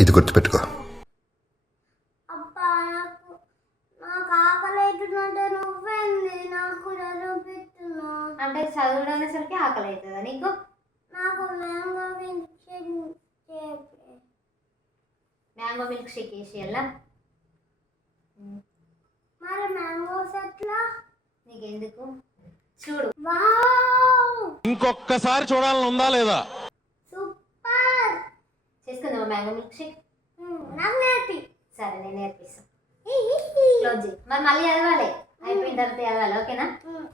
ఇది గుర్తుపెట్టుకో. అబ్బా నాకు నాకు ఆకలి అవుతుందంటే నాకు చదివిస్తున్నా అంటే చదువుడు అనేసరికి ఆకలి అవుతుందా నీకు? నాకు మ్యాంగో మిల్క్ చెప్పే మ్యాంగో మిల్క్ షేక్ వేసి ఎలా మరి మ్యాంగోస్ ఎట్లా నీకు ఎందుకు చూడు. వావ్! ఇంకొక్కసారి చూడాలని ఉందా లేదా? సూపర్! చేసుకుందామా మ్యాంగో మిల్క్ షేక్ నాకు నేర్పి. సరే నేను నేర్పిస్తాను మరి మళ్ళీ చదవాలి. అయిపోయిన తర్వాత చదవాలి ఓకేనా? మ్మ్.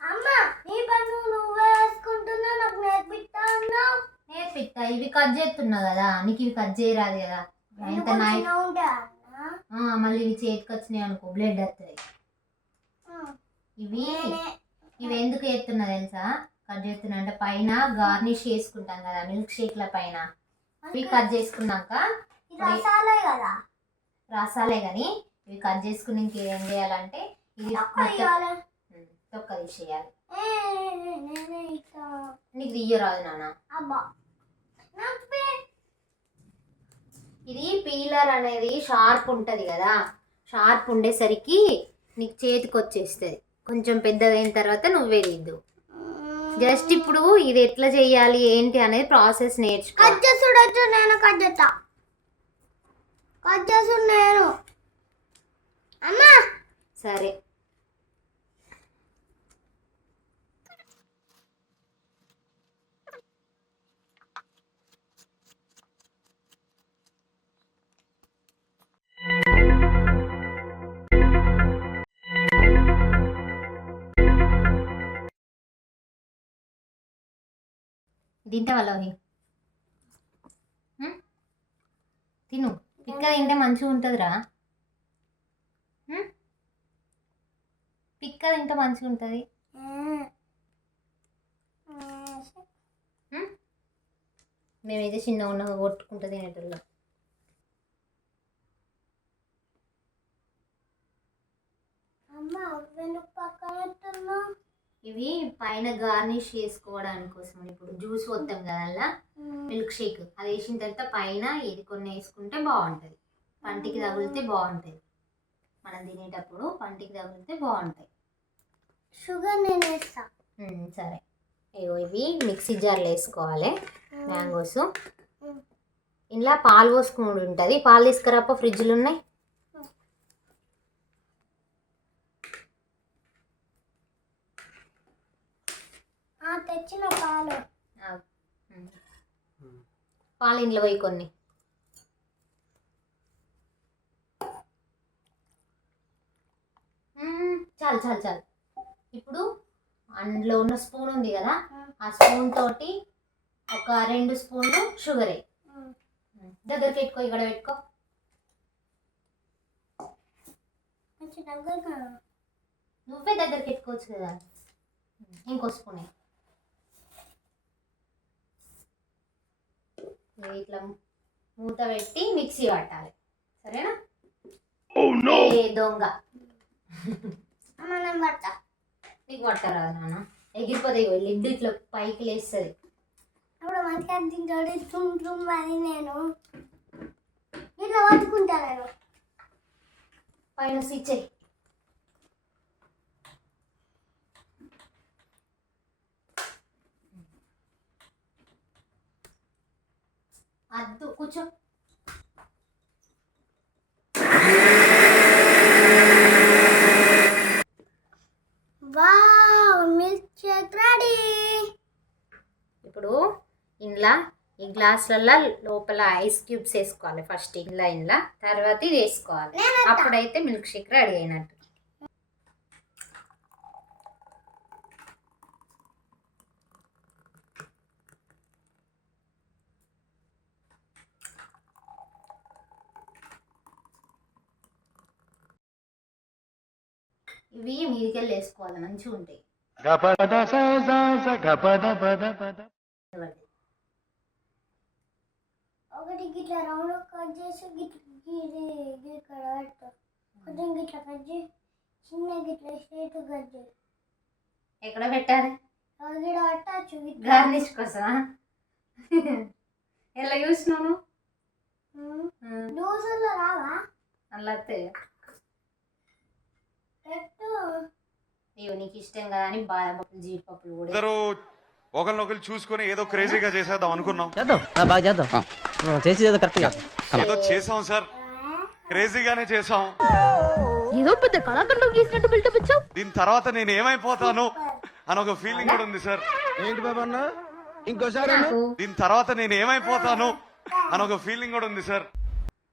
అమ్మ నీ పన్ను నువ్వే వేసుకుంటున్నా నాకు నేర్పిస్తా ఉన్నావు నేర్పిస్తా ఇవి కట్ చేస్తున్నా కదా నీకు ఇవి కట్ చేయరాదు కదా. ఎంత నై ఉంటా ఆ, మళ్ళీ ఇవి చేతికి వచ్చినాయి అనుకో బ్లడ్ వస్తుంది ఇవి ఇవి ఎందుకు ఎత్తున్నా తెలుసా? కట్ చేస్తున్నా అంటే పైన గార్నిష్ చేసుకుంటాం కదా మిల్క్ షేక్ల పైన. ఇవి కట్ చేసుకున్నాక రసాలే కదా. రసాలే కానీ ఇవి కట్ చేసుకుని ఇంకేం చేయాలంటే ఇది తొక్క తీసేయాలి. నీకు తీయరాదు నాన్న. ఇది పీలర్ అనేది షార్ప్ ఉంటుంది కదా. షార్ప్ ఉండేసరికి నీకు చేతికి వచ్చేస్తుంది. కొంచెం పెద్దగా అయిన తర్వాత నువ్వే తీద్దు. జస్ట్ ఇప్పుడు ఇది ఎట్లా చేయాలి ఏంటి అనేది ప్రాసెస్ నేర్చుకో. కట్ నేను కట్ చేస్తా. కట్ చేసుడు నేను. అమ్మా. సరే. తింటే వాళ్ళవి తిను. పిక్క తింటే మంచిగా ఉంటుందిరా? పిక్క తింటే మంచిగా ఉంటుంది. మేమైతే చిన్న ఉన్న కొట్టుకుంటూ తినేటోళ్ళం. ఇవి పైన గార్నిష్ చేసుకోవడానికి కోసం ఇప్పుడు జ్యూస్ వద్దాం కదా మిల్క్ షేక్. అది వేసిన తర్వాత పైన ఇది కొన్ని వేసుకుంటే బాగుంటుంది. పంటికి తగిలితే బాగుంటుంది. మనం తినేటప్పుడు పంటికి తగిలితే బాగుంటాయి షుగర్ నేను వేస్తా. సరే. ఇవి మిక్సీ జార్లో వేసుకోవాలి. మ్యాంగోస్. ఇంట్లో పాలు పోసుకుని ఉంటుంది పాలు తీసుకురాప ఫ్రిడ్జ్లో ఉన్నాయి ఆ తెచ్చిన పాలు. పాలు ఇంట్లో పోయి కొన్ని. చాలు చాలు చాలు. ఇప్పుడు అందులో ఉన్న స్పూన్ ఉంది కదా ఆ స్పూన్ తోటి ఒక రెండు స్పూన్లు షుగర్. వేయి దగ్గరికి పెట్టుకో ఇక్కడ పెట్టుకో. నువ్వే దగ్గరికి పెట్టుకోవచ్చు కదా. ఇంకో స్పూన్. ఇట్లా మూత పెట్టి మిక్సీ పట్టాలి. సరేనా? ఏ దొంగ. అమ్మ నేను పడతా. నీకు పట్టరాదు నాన్న. ఎగిరిపోతాయి ఇగో లిడ్ ఇట్లా పైకి లేస్తుంది. అప్పుడు మంచిగా తింటాడు తుమ్ తుమ్ అని నేను. ఇట్లా పట్టుకుంటా నేను. పైన స్విచ్ అయ్యి అద్దు కూర్చో. Milkshake ready. ఇప్పుడు ఇంట్లో ఈ గ్లాసులలో లోపల ఐస్ క్యూబ్స్ వేసుకోవాలి. ఫస్ట్ ఇంట్లో ఇంట్లో తర్వాత ఇది వేసుకోవాలి. అప్పుడైతే మిల్క్ షేక్ రెడీ అయినట్టు. ఇవి మీదికెళ్ళి వేసుకోవాలి మంచిగా ఉంటాయి. ఒకటి గిట్ల రౌండ్ కట్ చేసి గిట్ల ఇక్కడ పెట్టు కొంచెం గిట్ల కట్ చేసి చిన్న గిట్ల స్ట్రైట్ కట్ చేసి ఎక్కడ పెట్టాలి? గిడ పట్టచ్చు గార్నిష్ కోసమా? ఎలా చూసినాను దోశల్లో రావా? అలా వస్తాయి. పెట్టు ఇవి నీకు ఇష్టం కదా అని బాదం పప్పులు జీడిపప్పులు కూడా ఇద్దరు ఒకరినొకరు చూసుకొని ఏదో క్రేజీగా చేసేద్దాం అనుకున్నాం. చేద్దాం. ఆ, బాగా చేద్దాం. ఆ, చేసి ఏదో కరెక్ట్గా ఏదో చేసాం సార్. క్రేజీగానే చేసాం. ఏదో పెద్ద కళాఖండం గీసినట్టు బిల్డప్ ఇచ్చావు. దీని తర్వాత నేను ఏమైపోతాను అని ఒక ఫీలింగ్ కూడా ఉంది సార్. ఏంటి బాబా అన్న? ఇంకోసారి నాకు దీని తర్వాత నేను ఏమైపోతాను అని ఒక ఫీలింగ్ కూడా ఉంది సార్.